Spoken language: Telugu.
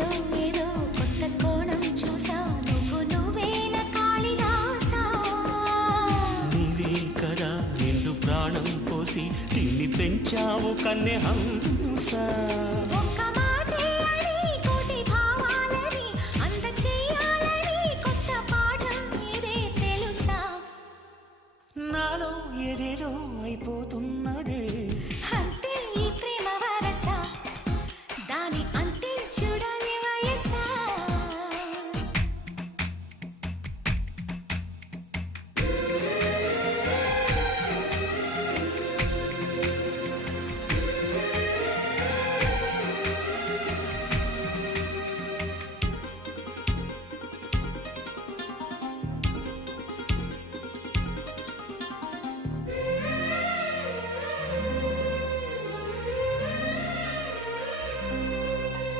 నీలో ఏదో కొత్త కోణం చూసా నువ్వేన కాళిదాసా నీవే కదా నిండు ప్రాణం పోసి తిండి పెంచావు కన్నె హంస